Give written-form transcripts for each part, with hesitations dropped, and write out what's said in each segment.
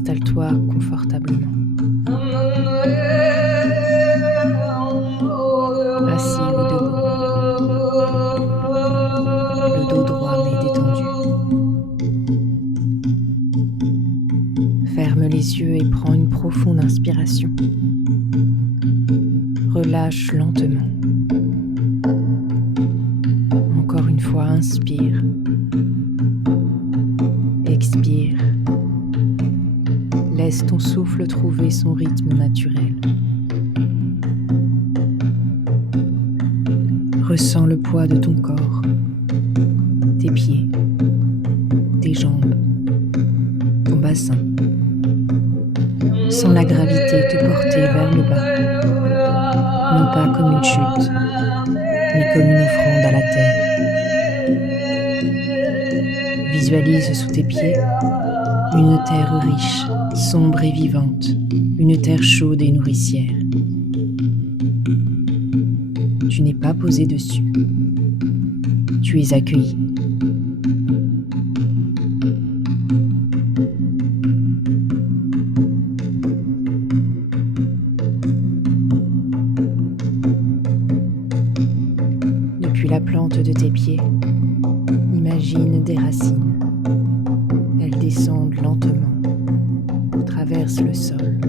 Installe-toi confortablement. Assis ou debout. Le dos droit mais détendu. Ferme les yeux et prends une profonde inspiration. Relâche lentement. Encore une fois, inspire. Expire. Laisse ton souffle trouver son rythme naturel. Ressens le poids de ton corps, tes pieds, tes jambes, ton bassin. Sens la gravité te porter vers le bas, non pas comme une chute, mais comme une offrande à la terre. Visualise sous tes pieds une terre riche, sombre et vivante, une terre chaude et nourricière. Tu n'es pas posé dessus. Tu es accueilli. Depuis la plante de tes pieds, imagine des racines. Elles descendent lentement, traversent le sol,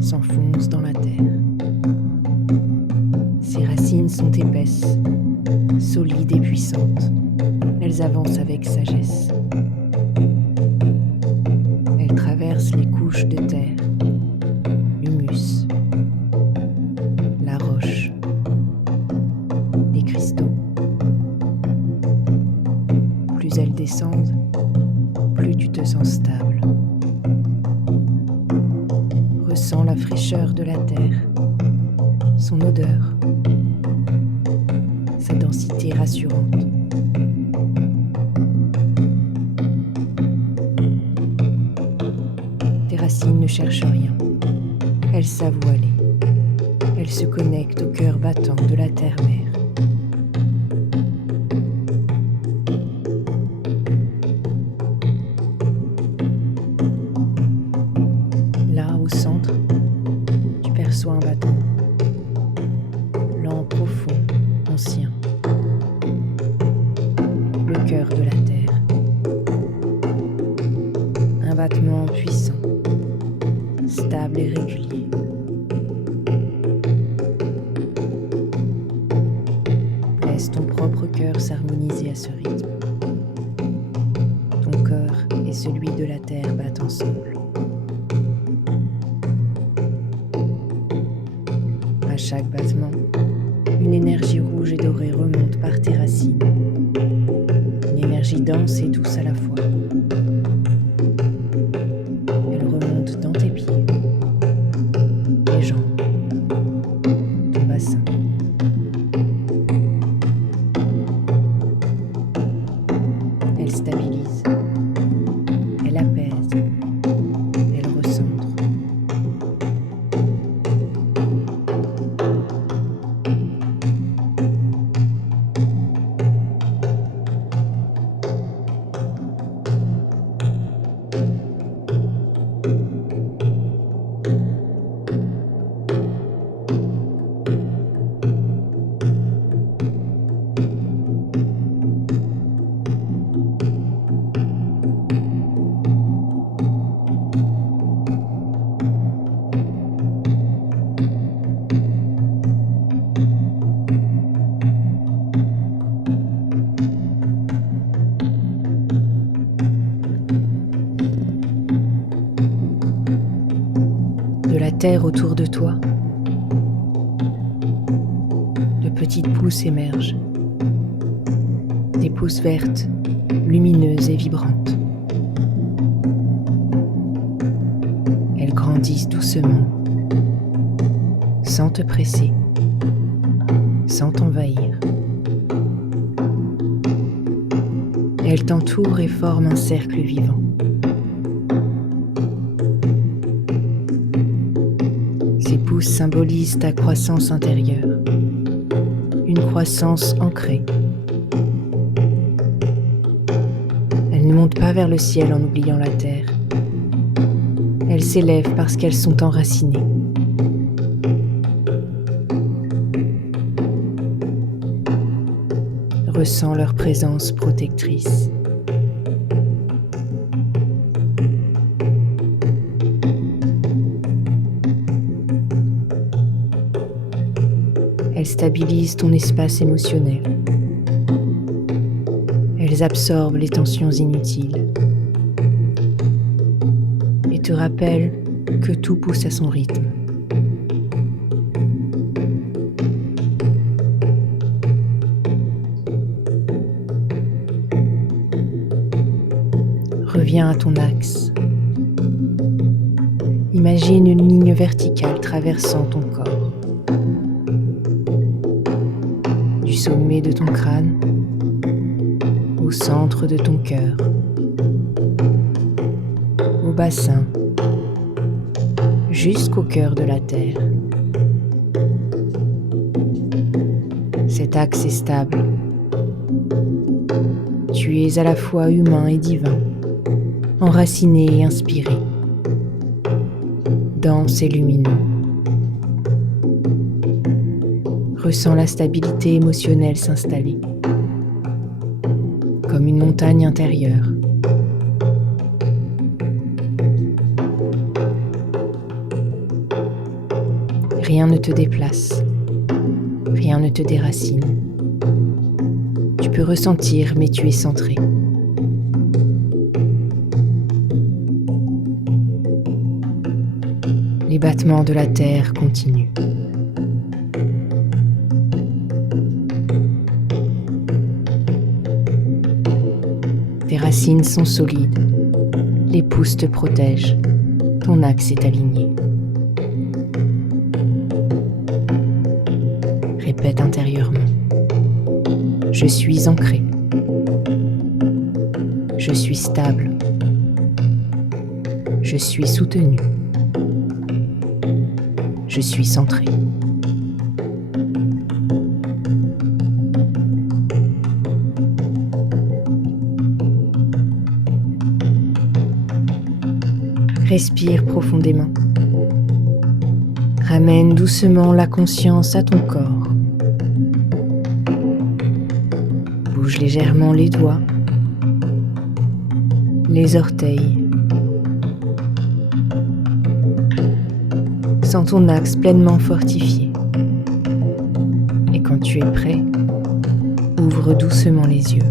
s'enfoncent dans la terre. Ces racines sont épaisses, solides et puissantes. Elles avancent avec sagesse. Elles traversent les couches de terre, l'humus, la roche, les cristaux. Plus elles descendent, plus tu te sens stable. Ressens la fraîcheur de la terre, son odeur, sa densité rassurante. Tes racines ne cherchent rien, elles savent où aller. Elles se connectent au cœur battant de la terre-mère. Là, au centre, tu perçois un battement. Lent, profond, ancien. Le cœur de la terre. Un battement puissant, stable et régulier. Laisse ton propre cœur s'harmoniser à ce rythme. Ton corps et celui de la terre battent ensemble. À chaque battement, une énergie rouge et dorée remonte par tes racines. Une énergie dense et douce à la fois. Elle remonte dans tes pieds, tes jambes, ton bassin. Elle stabilise, elle apaise, elle recentre. De la terre autour de toi, de petites pousses émergent. Des pousses vertes, lumineuses et vibrantes. Elles grandissent doucement, sans te presser, sans t'envahir. Elles t'entourent et forment un cercle vivant. Ces pousses symbolisent ta croissance intérieure, une croissance ancrée. Elles ne montent pas vers le ciel en oubliant la terre. Elles s'élèvent parce qu'elles sont enracinées. Ressens leur présence protectrice. Elles stabilisent ton espace émotionnel. Elles absorbent les tensions inutiles et te rappellent que tout pousse à son rythme. Reviens à ton axe. Imagine une ligne verticale traversant ton corps. Du sommet de ton crâne au centre de ton cœur, au bassin, jusqu'au cœur de la terre. Cet axe est stable. Tu es à la fois humain et divin, enraciné et inspiré, dense et lumineux. Ressens la stabilité émotionnelle s'installer, comme une montagne intérieure. Rien ne te déplace, rien ne te déracine. Tu peux ressentir, mais tu es centré. Les battements de la terre continuent. Tes racines sont solides, les pousses te protègent, ton axe est aligné. Répète intérieurement. Je suis ancré. Je suis stable. Je suis soutenu. Je suis centré. Respire profondément. Ramène doucement la conscience à ton corps. Bouge légèrement les doigts, les orteils. Sens ton axe pleinement fortifié. Et quand tu es prêt, ouvre doucement les yeux.